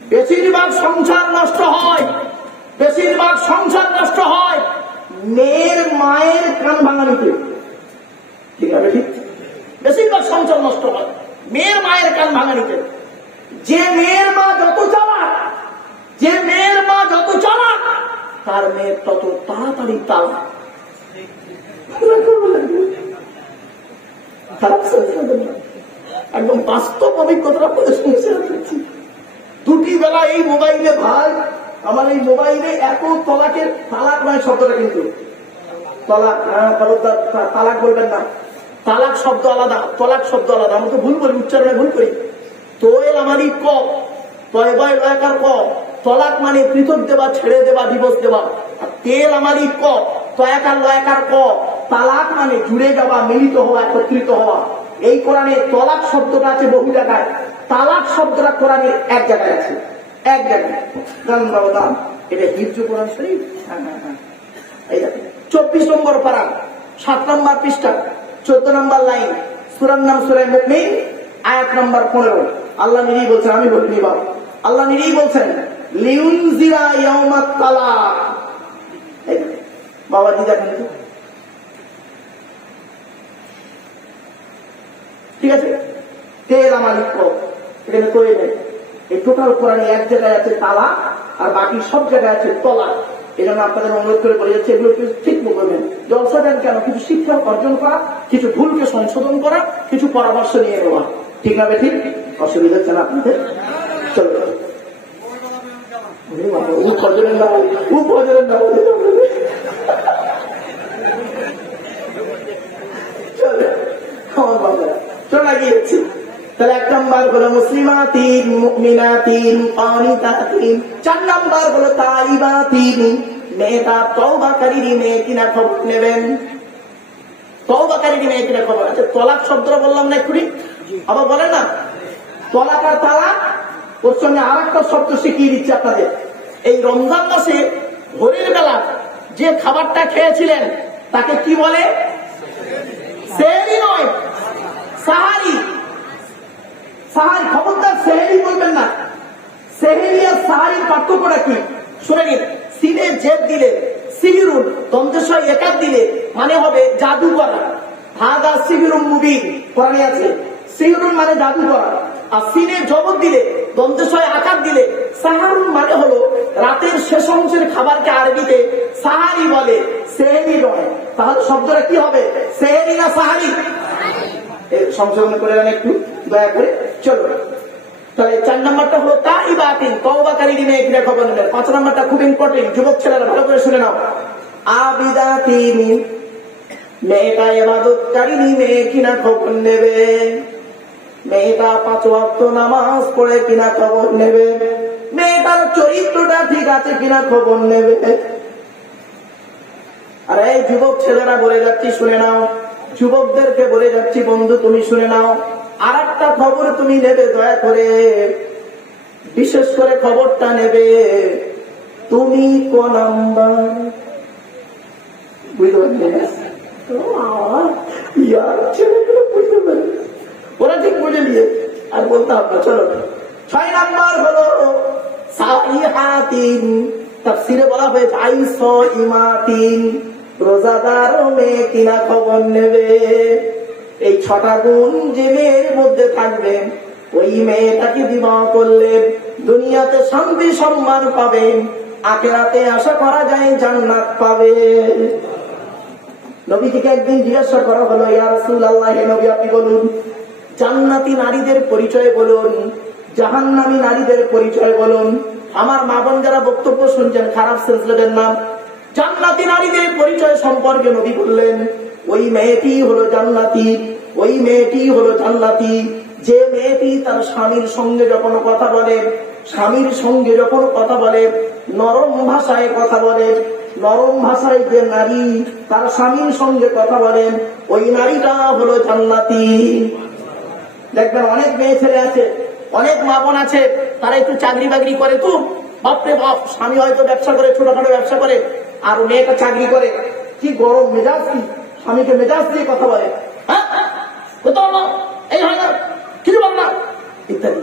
বেশিরভাগ সংসার নষ্ট হয়, বেশিরভাগ সংসার নষ্ট হয় মেয়ের মায়ের কান ভাঙানিতে। ঠিক আছে, ঠিক। বেশিরভাগ সংসার নষ্ট হয় মেয়ের মায়ের কান ভাঙানিতে। যে মেয়ের মা যত চালাক, যে মেয়ের মা যত চালাক, তার মেয়ের তত তাড়াতাড়ি তালাক। একদম বাস্তব অভিজ্ঞতা করে শুনছে। দুটি বেলা এই মোবাইলে, ভাই আমার এই মোবাইলে এত তলাকের, তালাক নয় শব্দটা কিন্তু, তলাক তালাক বলবেন না, তালাক শব্দ আলাদা, তলাক শব্দ আলাদা। আমরা তো ভুল করি, উচ্চারণে ভুল করি। তোয়েল আমারই ক, তয় বয় লয়কার ক। তলাক মানে পৃথক দেওয়া, ছেড়ে দেওয়া, ডিভোর্স দেওয়া। আর তেল আমারই ক, তয়াকার লয়কার ক। তালাক মানে জুড়ে যাওয়া, মিলিত হওয়া, একত্রিত হওয়া। এই কোরআনে তলাক শব্দটা আছে বহু জায়গায়, তালাক শব্দটা কোরআনের এক জায়গায় আছে, এক জায়গায়। জানেন বাবা, দাম এটা হিজু কোরআন শরীফ। এই দেখেন 24 নম্বর পারা, 7 নম্বর পৃষ্ঠা, 14 নম্বর লাইন, সূরার নাম সূরা মুমিন, আয়াত নম্বর 15। আল্লাহ নিজেই বলছেন, আমি বলিনি বাবা, আল্লাহ নিজেই বলছেন লিউনজিরা ইয়াউমাত তালাক। বাবাজি দেখেন তো, ঠিক আছে। তেল আমালিক এখানে তো এই টোটাল কোরআনে এক জায়গায় আছে তালাক, আর বাকি সব জায়গায় আছে তলাক। এই জন্য আপনাদের অনুরোধ করে বলে যাচ্ছে, এগুলো ঠিক করবেন। জলসা দেন কেন? কিছু শিক্ষা অর্জন করা, কিছু ভুলকে সংশোধন করা, কিছু পরামর্শ নিয়ে নেওয়া। ঠিক না? ঠিক। অসুবিধা হচ্ছে না আপনাদের? চলো চলে গিয়েছি। তাহলে 1 নম্বর হলো মুসলিমাতিন, মুমিনাতিন, কানিতাতিন। 4 নম্বর হলো তাইবাতিন, মেয়েটা তওবাকারী মেয়ে কিনা খবর নেবেন। তওবাকারী মেয়ে কিনা খবর। আচ্ছা, তলাক শব্দটা বললাম না এক্ষুনি, আবার বলেন না তলাক আর তালাক, ওর সঙ্গে আর একটা শব্দ শিখিয়ে দিচ্ছে আপনাদের। এই রমজান মাসে ভোরের বেলা যে খাবারটা খেয়েছিলেন তাকে কি বলে? সেহরি নয়, সাহারি। সাহারি, খবরদার সেহরি বলবেন না। সেহরি আর সাহারির পার্থক্যটা কি শুনে নিন। সিনে জেদ দিলে, সিহিরুন দন্তেশ্বর একাত দিলে মানে হবে জাদু করা। হাদা সিহিরুন মুবিন কোরআনে আছে। সিহিরুন মানে জাদু করা। আর সিনে জবর দিলে, দন্তেশ্বর আকার দিলে সাহারুন মানে হলো রাতের শেষ অংশের খাবারকে আরবিতে সাহারি বলে, সেহরি নয়। তাহলে শব্দটা কি হবে? সেহরি না সাহারি? সংশোধন করে নেন একটু দয়া করে। চলো, তাহলে 4 নম্বরটা হলো তাইবাতিন, তওবাকারী মেয়ে কিনা খবর নেবেন। 5 নম্বরটা খুব ইম্পর্টেন্ট, যুবক ছেলেরা ভালো করে শুনে নাও। আবিদাতিন, মেয়েটা ইবাদতকারী মেয়ে কিনা খবর নেবে। মেয়েটা 5 ওয়াক্ত নামাজ পড়ে কিনা খবর নেবে। মেয়েটার চরিত্রটা ঠিক আছে কিনা খবর নেবে। আর এই যুবক ছেলেরা বলে যাচ্ছি, শুনে নাও। যুবকদেরকে বলে যাচ্ছি, বন্ধু তুমি শুনে নাও। আর একটা খবর তুমি নেবে দয়া করে, বিশেষ করে খবরটা নেবে তুমি ক নাম্বার। বুঝতে পারলেন? ছেলেগুলো বুঝতে পারবে, ওরা ঠিক বুঝে নিয়ে আর বলতে হবে। চলো, 6 নাম্বার হলো সাইহাতিন। তাফসীরে বলা হয়েছে আইসাইমাতিন, রোজাদার মেয়ে কিনা খবর নেবে। এই 6টা গুণ যে মেয়ের মধ্যে থাকবে, ওই মেয়েটাকে বিবাহ করলে দুনিয়াতে শান্তি সম্মান পাবে, আখিরাতে আশা করা যায় জান্নাত পাবে। নবীকে একদিন জিজ্ঞাসা করা হলো, ইয়া রাসূলুল্লাহ, হে নবী আপনি বলুন, জান্নাতি নারীদের পরিচয় বলুন, জাহান্নামী নারীদের পরিচয় বলুন। আমার মা বোন যারা বক্তব্য শুনছেন, খারাপ সিলসিলাদের নাম, জান্নাতি নারীদের পরিচয় সম্পর্কে নবী বললেন, ওই মেয়েটি হলো জান্নাতি, ওই মেয়েটি হলো জান্নাতি যে মেয়েটি তার স্বামীর সঙ্গে যখন কথা বলে, স্বামীর সঙ্গে যখন কথা বলে নরম ভাষায় কথা বলে, নরম ভাষায় যে নারী তার স্বামীর সঙ্গে কথা বলেন, ওই নারীটা হলো জান্নাতি। দেখবেন অনেক মেয়ে ছেলে আছে, অনেক মা বোন আছে, তারা একটু চাকরি বাকরি করে, তো বাপরে বাপ, স্বামী হয়তো ব্যবসা করে, ছোটখাটো ব্যবসা করে, আর মেয়েটা চাকরি করে, কি গরম মেজাজ, কি স্বামীকে মেজাজ দিয়ে কথা বলে, হ্যাঁ এই হয় না, কিছু বল না, ইত্যাদি।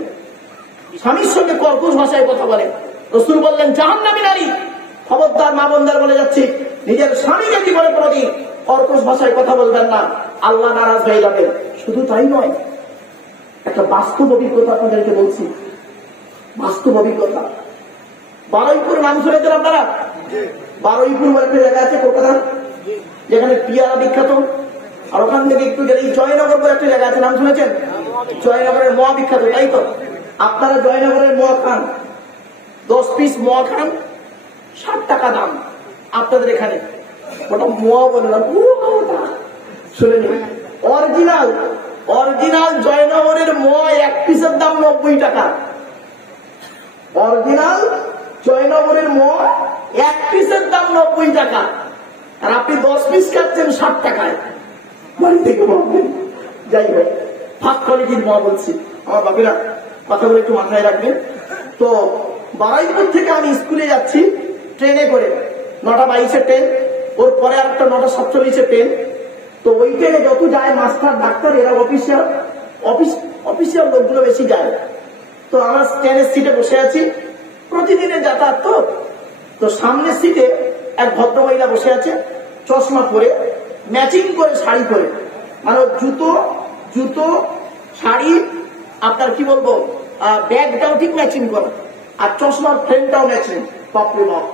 স্বামীর সঙ্গে কর্কশ ভাষায় কথা বলে, রাসূল বললেন জাহান্নামী নারী। খবরদার মা বোনদের বলে যাচ্ছি, নিজের স্বামীকে জীবনে কোনোদিন কর্কশ ভাষায় কথা বলবেন না, আল্লাহ নারাজ হয়ে যাবে। শুধু তাই নয়, একটা বাস্তব অভিজ্ঞতা আপনাদেরকে বলছি, বাস্তব অভিজ্ঞতা। বারুইপুর নাম শুনেছেন আপনারা? বারুইপুর বলে একটা জায়গা আছে কলকাতা, যেখানে পিয়ারা বিখ্যাত। আর ওখান থেকে একটু গেলেই জয়নগর বলে একটা জায়গা আছে, নাম শুনেছেন? জয়নগরের মোয়া বিখ্যাত, তাই তো? আপনারা জয়নগরের মোয়া খান, 10 পিস মোয়া খান, 60 টাকা দাম। আপনাদের এখানে ওটা মোয়া বলে না, শুনে নিন। অরিজিনাল জয়নগরের মোয়া 1 পিসের দাম 90 টাকা। অরিজিনাল জয়নগরের মোয়া 1 পিসের দাম 90 টাকা, আর আপনি 10 পিস খাচ্ছেন 60 টাকায়। বাড়ি থেকে বলবেন। যাই হোক, ফার্স্ট কোয়ালিটির মোয়া বলছি, আমার বাপেরা কথাগুলো একটু মাথায় রাখবেন। তো বারুইপুর থেকে আমি স্কুলে যাচ্ছি ট্রেনে করে, 9:22 ট্রেন, ওর পরে আর একটা 9:47 ট্রেন। তো ওই ট্রেনে যত যায় মাস্টার ডাক্তার এরা অফিসিয়াল লোকগুলো বেশি যায়। তো আমার ট্রেনের সিটে বসে আছি, প্রতিদিনের যাতায়াত তো সামনের সিটে এক ভদ্রমহিলা বসে আছে, চশমা পরে, ম্যাচিং করে শাড়ি পরে, মানে জুতো শাড়ি, আপনার কি বলবো, ব্যাগটাও ঠিক ম্যাচিং করে, আর চশমার ফ্রেমটাও ম্যাচিং। বাপরে বাপ,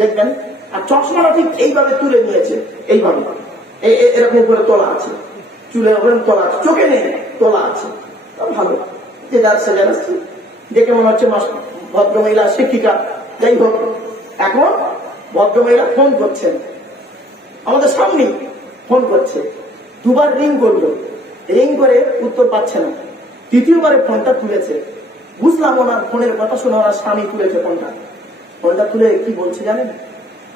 দেখবেন। আর চশমাটা ঠিক এইভাবে তুলে নিয়েছে, এইভাবে এরকম করে তোলা আছে, চুলের উপরে তোলা আছে, চোখে নেই, তোলা আছে। ভালো, যে যার সেজার আসছে, দেখে মনে হচ্ছে ভদ্রমহিলা শিক্ষিকা। যাই হোক, এখন ভদ্রমহিলা ফোন করছেন, আমাদের সামনে ফোন করছে, 2বার রিং করলো, রিং করে উত্তর পাচ্ছে না। 3য়বারে ফোনটা তুলেছে, বুঝলাম ওনার ফোনের কথা শুনে ওনার স্বামী তুলেছে ফোনটা তুলে কি বলছে জানেন?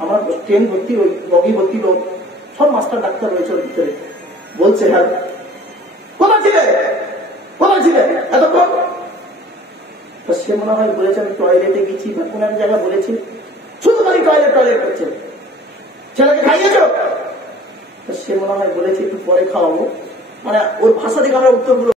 আমার ট্রেন ভর্তি, ওই বগি ভর্তি লোক, সব মাস্টার ডাক্তার রয়েছে ওর ভিতরে। বলছে, হ্যাঁ কোথায় ছিলে এতক্ষণ? সে মনে হয় বলেছে আমি টয়লেটে গেছি বা কোন এক জায়গায় বলেছি, শুধু খালি টয়লেট করছে। ছেলেকে খাইয়েছ? সে মনে হয় বলেছে একটু পরে খাওয়াবো, মানে ওর ভাষা থেকে আমরা উত্তরগুলো